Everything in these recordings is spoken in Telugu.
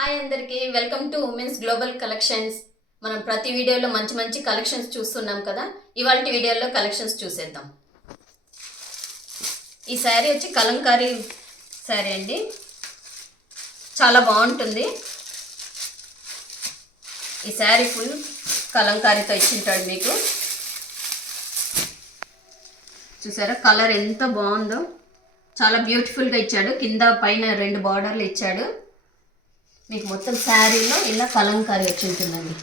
హాయ్ అందరికీ welcome to women's global collections. మనం ప్రతి వీడియోలో మంచి మంచి కలెక్షన్స్ చూస్తున్నాం కదా. ఇవాళ వీడియోలో కలెక్షన్స్ చూసేద్దాం. ఈ శారీ వచ్చి కలంకారీ శారీ అండి, చాలా బాగుంటుంది. ఈ శారీ ఫుల్ కలంకారీతో ఇచ్చింటాడు మీకు. చూసారా కలర్ ఎంత బాగుందో, చాలా బ్యూటిఫుల్గా ఇచ్చాడు. కింద పైన 2 బార్డర్లు ఇచ్చాడు మీకు. మొత్తం శారీలో ఇలా కలంకారీ వచ్చి ఉంటుందండి.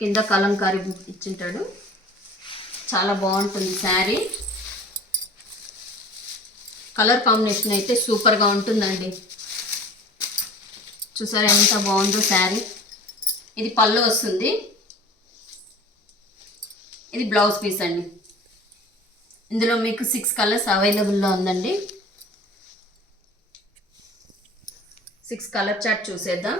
కింద కలంకారీ ఇచ్చింటాడు, చాలా బాగుంటుంది శారీ. కలర్ కాంబినేషన్ అయితే సూపర్గా ఉంటుందండి. చూసారా ఎంత బాగుందో శారీ. ఇది పళ్ళు వస్తుంది, ఇది బ్లౌజ్ పీస్ అండి. ఇందులో మీకు 6 కలర్స్ అవైలబుల్లో ఉందండి. 6 కలర్ చార్ట్ చూసేద్దాం.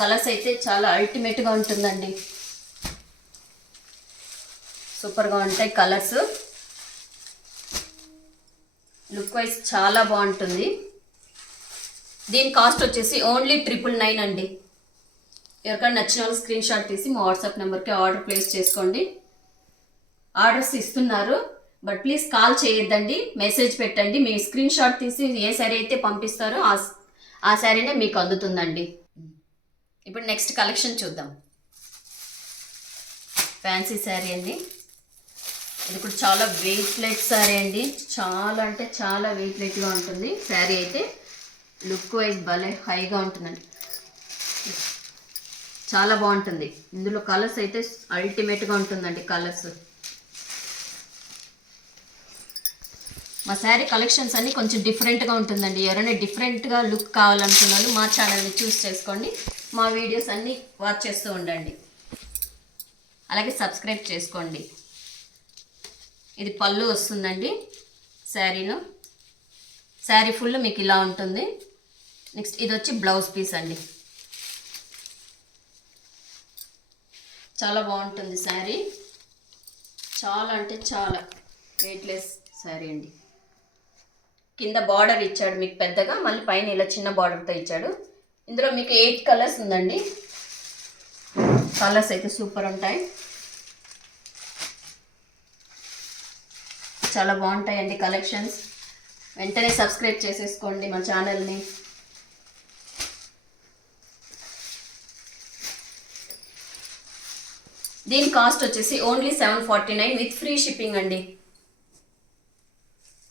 కలర్స్ అయితే చాలా అల్టిమేట్గా ఉంటుందండి, సూపర్గా ఉంటాయి కలర్స్. లుక్ వైజ్ చాలా బాగుంటుంది. దీని కాస్ట్ వచ్చేసి ఓన్లీ 999 అండి. ఎవరికైనా నచ్చిన వాళ్ళు స్క్రీన్ షాట్ తీసి మా వాట్సాప్ నెంబర్కి ఆర్డర్ ప్లేస్ చేసుకోండి. ఆర్డర్స్ ఇస్తున్నారు, బట్ ప్లీజ్ కాల్ చేయొద్దండి, మెసేజ్ పెట్టండి. మీ స్క్రీన్ షాట్ తీసి ఏ శారీ అయితే పంపిస్తారో ఆ శారీనే మీకు అందుతుందండి. ఇప్పుడు నెక్స్ట్ కలెక్షన్ చూద్దాం. ఫ్యాన్సీ శారీ అండి. ఇది కూడా చాలా వెయిట్ శారీ అండి. చాలా అంటే చాలా వెయిట్గా ఉంటుంది శారీ అయితే. లుక్ వైజ్ భలే హైగా ఉంటుందండి, చాలా బాగుంటుంది. ఇందులో కలర్స్ అయితే అల్టిమేట్గా ఉంటుందండి కలర్స్. మా శారీ కలెక్షన్స్ అన్నీ కొంచెం డిఫరెంట్గా ఉంటుందండి. ఎవరైనా డిఫరెంట్గా లుక్ కావాలనుకున్నాను మా ఛానల్ని చూస్ చేసుకోండి. మా వీడియోస్ అన్నీ వాచ్ చేస్తూ ఉండండి, అలాగే సబ్స్క్రైబ్ చేసుకోండి. ఇది పళ్ళు వస్తుందండి శారీలో. శారీ ఫుల్ మీకు ఇలా ఉంటుంది. నెక్స్ట్ ఇది వచ్చి బ్లౌజ్ పీస్ అండి. చాలా బాగుంటుంది శారీ, చాలా అంటే చాలా వెయిట్లెస్ శారీ అండి. కింద బార్డర్ ఇచ్చాడు మీకు పెద్దగా, మళ్ళీ పైన ఇలా చిన్న బార్డర్తో ఇచ్చాడు. ఇందులో మీకు 8 కలర్స్ ఉందండి. కలర్స్ అయితే సూపర్ ఉంటాయి, చాలా బాగుంటాయండి కలెక్షన్స్. వెంటనే సబ్స్క్రైబ్ చేసేసుకోండి మా ఛానల్ని. దీని కాస్ట్ వచ్చేసి ఓన్లీ 749 విత్ ఫ్రీ షిప్పింగ్ అండి.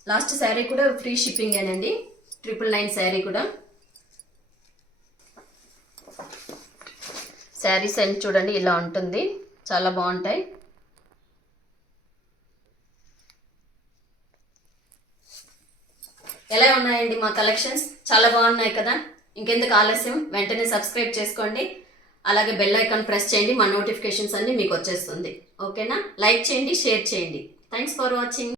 లాస్ట్ శారీ కూడా ఫ్రీ షిప్పింగ్ ఏనండి, 999 శారీ కూడా. శారీ సెంట్ చూడండి ఇలా ఉంటుంది, చాలా బాగుంటాయి. ఎలా ఉన్నాయండి మా కలెక్షన్స్? చాలా బాగున్నాయి కదా. ఇంకెందుకు ఆలస్యం, వెంటనే సబ్స్క్రైబ్ చేసుకోండి, అలాగే బెల్ ఐకాన్ ప్రెస్ చేయండి. మా నోటిఫికేషన్స్ అన్నీ మీకు వచ్చేస్తుంది. ఓకేనా? లైక్ చేయండి, షేర్ చేయండి. Thanks for watching.